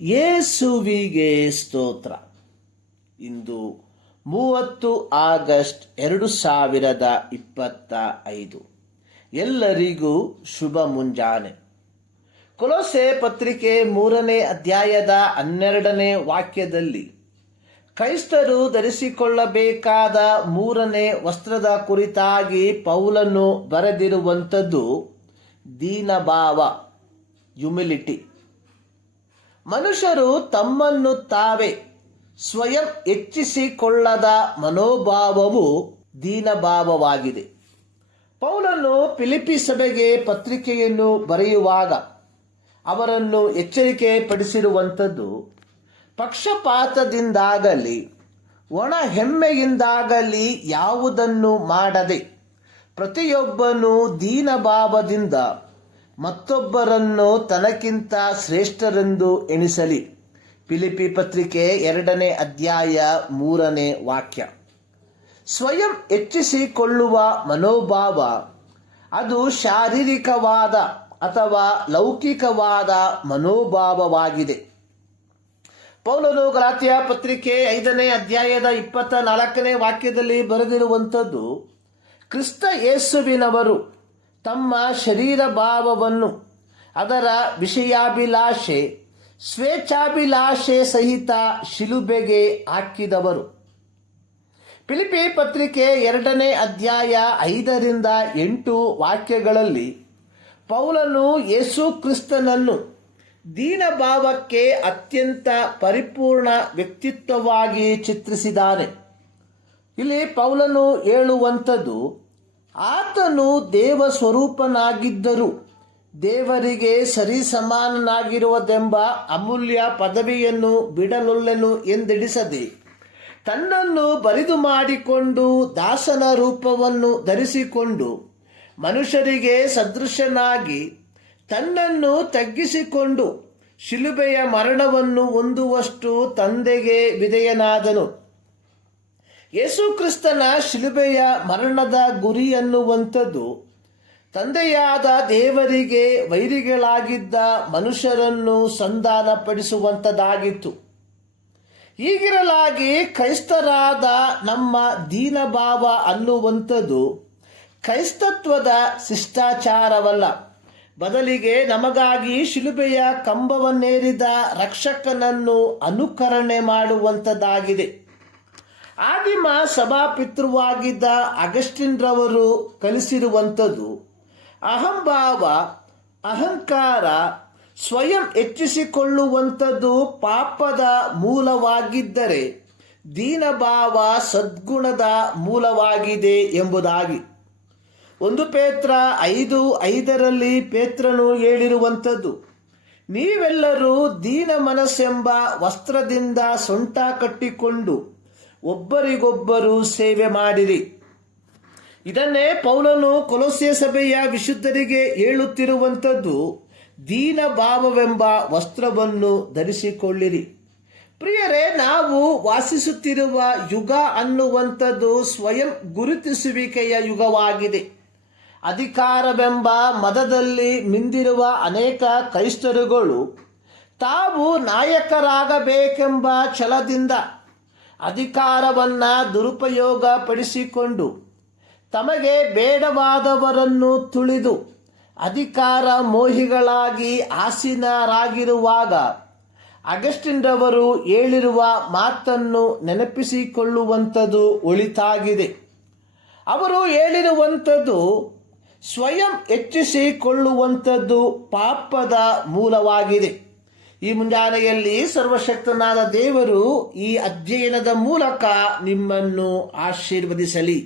ಯೇಸುವಿಗೆ ಸ್ತೋತ್ರ. ಇಂದು 30 ಆಗಸ್ಟ್ 2025. ಎಲ್ಲರಿಗೂ ಶುಭ ಮುಂಜಾನೆ. ಕೊಲೊಸೆ ಪತ್ರಿಕೆ 3ನೇ ಅಧ್ಯಾಯದ 12ನೇ ವಾಕ್ಯದಲ್ಲಿ ಕ್ರೈಸ್ತರು ಧರಿಸಿಕೊಳ್ಳಬೇಕಾದ 3ನೇ ವಸ್ತ್ರದ ಕುರಿತಾಗಿ ಪೌಲನು ಬರೆದಿರುವಂಥದ್ದು ದೀನಭಾವ, ಹ್ಯುಮಿಲಿಟಿ. ಮನುಷ್ಯರು ತಮ್ಮನ್ನು ತಾವೇ ಸ್ವಯಂ ಹೆಚ್ಚಿಸಿಕೊಳ್ಳದ ಮನೋಭಾವವು ದೀನಭಾವವಾಗಿದೆ. ಪೌಲನು ಫಿಲಿಪ್ಪಿ ಸಭೆಗೆ ಪತ್ರಿಕೆಯನ್ನು ಬರೆಯುವಾಗ ಅವರನ್ನು ಎಚ್ಚರಿಕೆ ಪಡಿಸಿರುವಂಥದ್ದು, ಪಕ್ಷಪಾತದಿಂದಾಗಲಿ ಒಣ ಹೆಮ್ಮೆಯಿಂದಾಗಲಿ ಯಾವುದನ್ನು ಮಾಡದೆ ಪ್ರತಿಯೊಬ್ಬನು ದೀನಭಾವದಿಂದ ಮತ್ತೊಬ್ಬರನ್ನು ತನಕ್ಕಿಂತ ಶ್ರೇಷ್ಠರೆಂದು ಎಣಿಸಲಿ. ಫಿಲಿಪ್ಪಿ ಪತ್ರಿಕೆ 2ನೇ ಅಧ್ಯಾಯ 3ನೇ ವಾಕ್ಯ. ಸ್ವಯಂ ಹೆಚ್ಚಿಸಿಕೊಳ್ಳುವ ಮನೋಭಾವ ಅದು ಶಾರೀರಿಕವಾದ ಅಥವಾ ಲೌಕಿಕವಾದ ಮನೋಭಾವವಾಗಿದೆ. ಪೌಲನು ಗಲಾತ್ಯ ಪತ್ರಿಕೆ 5ನೇ ಅಧ್ಯಾಯದ 24ನೇ ವಾಕ್ಯದಲ್ಲಿ ಬರೆದಿರುವಂಥದ್ದು, ಕ್ರಿಸ್ತ ಯೇಸುವಿನವರು ತಮ್ಮ ಶರೀರ ಭಾವವನ್ನು ಅದರ ವಿಷಯಾಭಿಲಾಷೆ ಸ್ವೇಚ್ಛಾಭಿಲಾಷೆ ಸಹಿತ ಶಿಲುಬೆಗೆ ಹಾಕಿದವರು. ಫಿಲಿಪ್ಪಿ ಪತ್ರಿಕೆ 2ನೇ ಅಧ್ಯಾಯ 5ರಿಂದ 8 ವಾಕ್ಯಗಳಲ್ಲಿ ಪೌಲನು ಯೇಸು ಕ್ರಿಸ್ತನನ್ನು ದೀನಭಾವಕ್ಕೆ ಅತ್ಯಂತ ಪರಿಪೂರ್ಣ ವ್ಯಕ್ತಿತ್ವವಾಗಿ ಚಿತ್ರಿಸಿದ್ದಾನೆ. ಇಲ್ಲಿ ಪೌಲನು ಹೇಳುವಂಥದ್ದು, ಆತನು ದೇವ ಸ್ವರೂಪನಾಗಿದ್ದರೂ ದೇವರಿಗೆ ಸರಿಸಮಾನನಾಗಿರುವುದೆಂಬ ಅಮೂಲ್ಯ ಪದವಿಯನ್ನು ಬಿಡಲೊಲ್ಲೆನು ಎಂದೆಣಿಸದೆ ತನ್ನನ್ನು ಬರಿದು ಮಾಡಿಕೊಂಡು ದಾಸನ ರೂಪವನ್ನು ಧರಿಸಿಕೊಂಡು ಮನುಷ್ಯರಿಗೆ ಸದೃಶನಾಗಿ ತನ್ನನ್ನು ತಗ್ಗಿಸಿಕೊಂಡು ಶಿಲುಬೆಯ ಮರಣವನ್ನು ಹೊಂದುವಷ್ಟು ತಂದೆಗೆ ವಿಧೇಯನಾದನು. ಯೇಸು ಕ್ರಿಸ್ತನ ಶಿಲುಬೆಯ ಮರಣದ ಗುರಿ ಎನ್ನುವಂಥದ್ದು ತಂದೆಯಾದ ದೇವರಿಗೆ ವೈರಿಗಳಾಗಿದ್ದ ಮನುಷ್ಯರನ್ನು ಸಂಧಾನಪಡಿಸುವಂಥದ್ದಾಗಿತ್ತು. ಹೀಗಿರಲಾಗಿ ಕ್ರೈಸ್ತರಾದ ನಮ್ಮ ದೀನಭಾವ ಅನ್ನುವಂಥದ್ದು ಕ್ರೈಸ್ತತ್ವದ ಶಿಷ್ಟಾಚಾರವಲ್ಲ, ಬದಲಿಗೆ ನಮಗಾಗಿ ಶಿಲುಬೆಯ ಕಂಬವನ್ನೇರಿದ ರಕ್ಷಕನನ್ನು ಅನುಕರಣೆ ಮಾಡುವಂಥದ್ದಾಗಿದೆ. ಆದಿಮ ಸಭಾಪಿತೃವಾಗಿದ್ದ ಅಗಸ್ಟಿನ್ರವರು ಕಲಿಸಿರುವಂಥದ್ದು, ಅಹಂಭಾವ, ಅಹಂಕಾರ, ಸ್ವಯಂ ಹೆಚ್ಚಿಸಿಕೊಳ್ಳುವಂಥದ್ದು ಪಾಪದ ಮೂಲವಾಗಿದ್ದರೆ ದೀನಭಾವ ಸದ್ಗುಣದ ಮೂಲವಾಗಿದೆ ಎಂಬುದಾಗಿ 1 ಪೇತ್ರ 5:5ರಲ್ಲಿ ಪೇತ್ರನು ಹೇಳಿರುವಂಥದ್ದು, ನೀವೆಲ್ಲರೂ ದೀನ ಮನಸ್ಸೆಂಬ ವಸ್ತ್ರದಿಂದ ಸೊಂಟ ಕಟ್ಟಿಕೊಂಡು ಒಬ್ಬರಿಗೊಬ್ಬರು ಸೇವೆ ಮಾಡಿರಿ. ಇದನ್ನೇ ಪೌಲನು ಕೊಲೊಸ್ಸೆ ಸಭೆಯ ವಿಶುದ್ಧರಿಗೆ ಹೇಳುತ್ತಿರುವಂಥದ್ದು, ದೀನಭಾವವೆಂಬ ವಸ್ತ್ರವನ್ನು ಧರಿಸಿಕೊಳ್ಳಿರಿ. ಪ್ರಿಯರೇ, ನಾವು ವಾಸಿಸುತ್ತಿರುವ ಯುಗ ಅನ್ನುವಂಥದ್ದು ಸ್ವಯಂ ಗುರುತಿಸುವಿಕೆಯ ಯುಗವಾಗಿದೆ. ಅಧಿಕಾರವೆಂಬ ಮದದಲ್ಲಿ ಮಿಂದಿರುವ ಅನೇಕ ಕ್ರೈಸ್ತರುಗಳು ತಾವು ನಾಯಕರಾಗಬೇಕೆಂಬ ಛಲದಿಂದ ಅಧಿಕಾರವನ್ನು ದುರುಪಯೋಗ ಪಡಿಸಿಕೊಂಡು ತಮಗೆ ಬೇಡವಾದವರನ್ನು ತುಳಿದು ಅಧಿಕಾರ ಮೋಹಿಗಳಾಗಿ ಆಸೀನರಾಗಿರುವಾಗ ಅಗಸ್ಟಿನ್ರವರು ಹೇಳಿರುವ ಮಾತನ್ನು ನೆನಪಿಸಿಕೊಳ್ಳುವಂಥದ್ದು ಒಳಿತಾಗಿದೆ. ಅವರು ಹೇಳಿರುವಂಥದ್ದು, ಸ್ವಯಂ ಹೆಚ್ಚಿಸಿಕೊಳ್ಳುವಂಥದ್ದು ಪಾಪದ ಮೂಲವಾಗಿದೆ. ಈ ಮುಂಜಾನೆಯಲ್ಲಿ ಸರ್ವಶಕ್ತನಾದ ದೇವರು ಈ ಅಧ್ಯಯನದ ಮೂಲಕ ನಿಮ್ಮನ್ನು ಆಶೀರ್ವದಿಸಲಿ.